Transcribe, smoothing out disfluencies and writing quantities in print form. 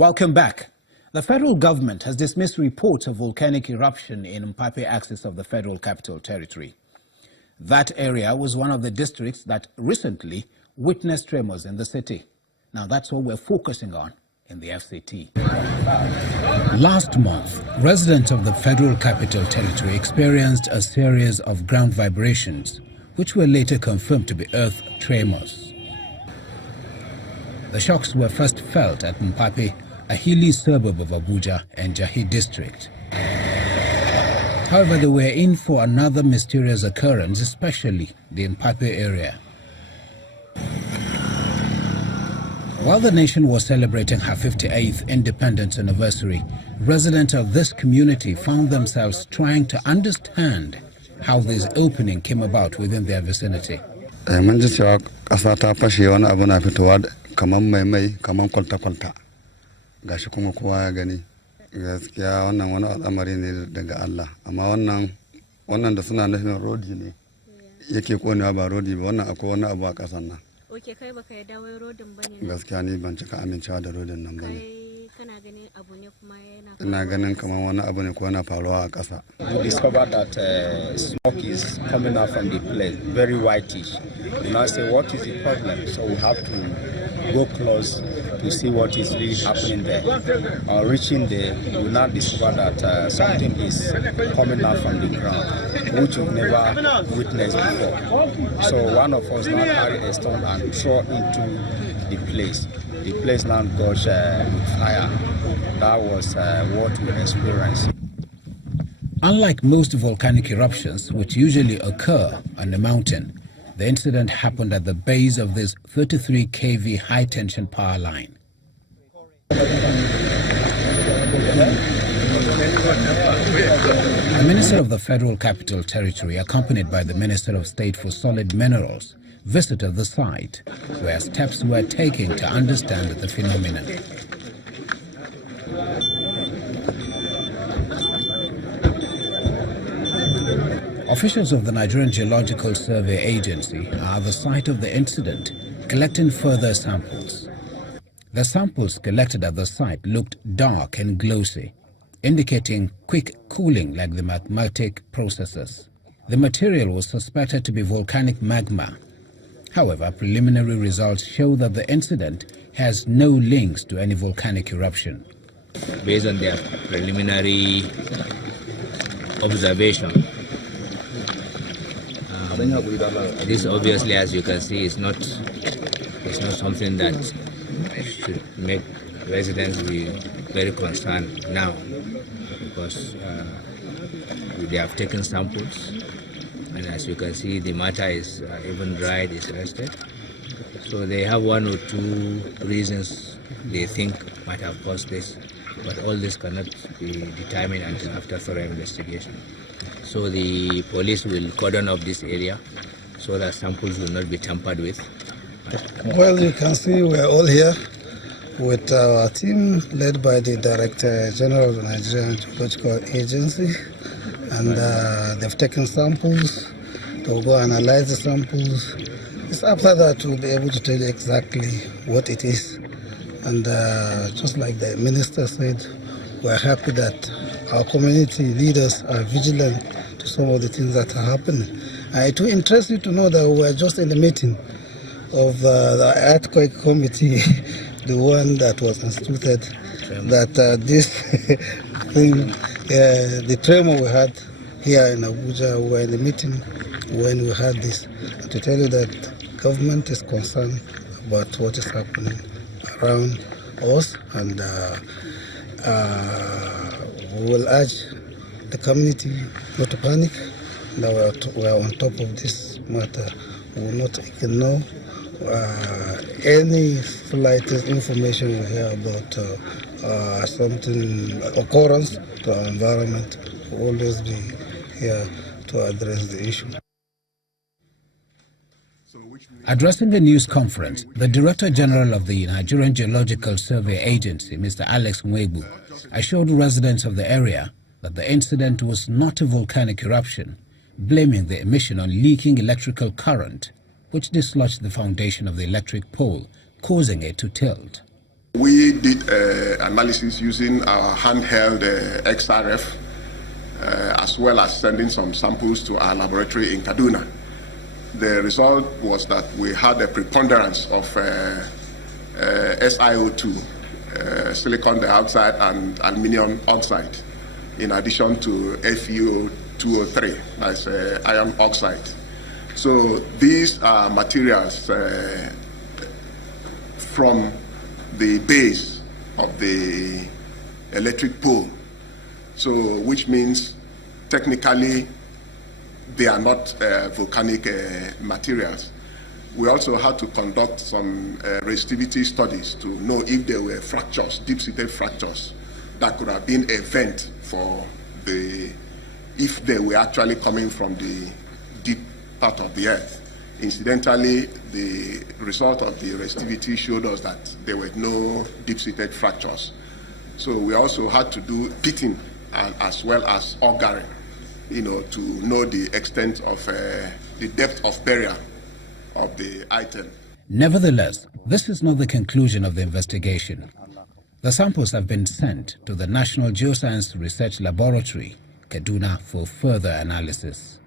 Welcome back. The federal government has dismissed reports of volcanic eruption in Mpape axis of the Federal Capital Territory. That area was one of the districts that recently witnessed tremors in the city. Now that's what we're focusing on in the FCT. Last month, residents of the Federal Capital Territory experienced a series of ground vibrations, which were later confirmed to be earth tremors. The shocks were first felt at Mpape, a hilly suburb of Abuja and Jahi district. However, they were in for another mysterious occurrence, especially the Mpape area. While the nation was celebrating her 58th independence anniversary, residents of this community found themselves trying to understand how this opening came about within their vicinity. Gashi kuma kowa ya gani gaskiya wannan wani al'amari ne daga Allah amma wannan da suna nufin rodi ne yake konewa ba rodi ba wannan akwai wani abu a kasan nan. Oke kai baka yarda wai rodin bane. Gaskiya ni ban cika amincewa da rodin nan bane. Kana ganin abu ne kuma yana ina ganin kamar wani abu ne ko yana faruwa a ƙasa. We discovered that smoke is coming out from the place, very whitish. You know, I say, what is the problem? So we have to go close to see what is really happening there. Reaching there, we now discover that something is coming out from the ground, which we've never witnessed before. So one of us now carried a stone and threw into the place. The place now goes with fire. That was what we experienced. Unlike most volcanic eruptions, which usually occur on a mountain, the incident happened at the base of this 33 kV high-tension power line. The Minister of the Federal Capital Territory, accompanied by the Minister of State for Solid Minerals, visited the site, where steps were taken to understand the phenomenon. Officials of the Nigerian Geological Survey Agency are at the site of the incident, collecting further samples. The samples collected at the site looked dark and glossy, indicating quick cooling like the magmatic processes. The material was suspected to be volcanic magma. However, preliminary results show that the incident has no links to any volcanic eruption. Based on their preliminary observation, this obviously, as you can see, is not something that should make residents be very concerned now, because they have taken samples, and as you can see, the matter is even dried, is rested. So they have one or two reasons they think might have caused this, but all this cannot be determined until after thorough investigation. So the police will cordon off this area so that samples will not be tampered with. Well, you can see we're all here with our team led by the Director General of the Nigerian Geological Agency, and they've taken samples. They'll go analyze the samples. It's after that we'll be able to tell you exactly what it is. And just like the Minister said, we're happy that our community leaders are vigilant to some of the things that are happening. It will interest you to know that we're just in the meeting of the earthquake committee, the one that was instituted, that this thing, the tremor we had here in Abuja, we were in the meeting when we had this. And to tell you that government is concerned about what is happening around us, and we will urge the community not to panic. Now we are on top of this matter. We will not ignore any slightest information we hear about something occurrence to our environment. We will always be here to address the issue. Addressing the news conference, the Director General of the Nigerian Geological Survey Agency, Mr. Alex Nwegbu, assured residents of the area that the incident was not a volcanic eruption, blaming the emission on leaking electrical current, which dislodged the foundation of the electric pole, causing it to tilt. We did analysis using our handheld XRF, as well as sending some samples to our laboratory in Kaduna. The result was that we had a preponderance of SiO2, silicon dioxide and aluminum oxide, in addition to FeO2O3, that's iron oxide. So these are materials from the base of the electric pole, so which means technically they are not volcanic materials. We also had to conduct some resistivity studies to know if there were fractures, deep-seated fractures, that could have been a vent for if they were actually coming from the deep part of the earth. Incidentally, the result of the resistivity showed us that there were no deep-seated fractures. So we also had to do pitting as well as augering, to know the extent of the depth of burial of the item. Nevertheless, this is not the conclusion of the investigation. The samples have been sent to the National Geoscience Research Laboratory, Kaduna, for further analysis.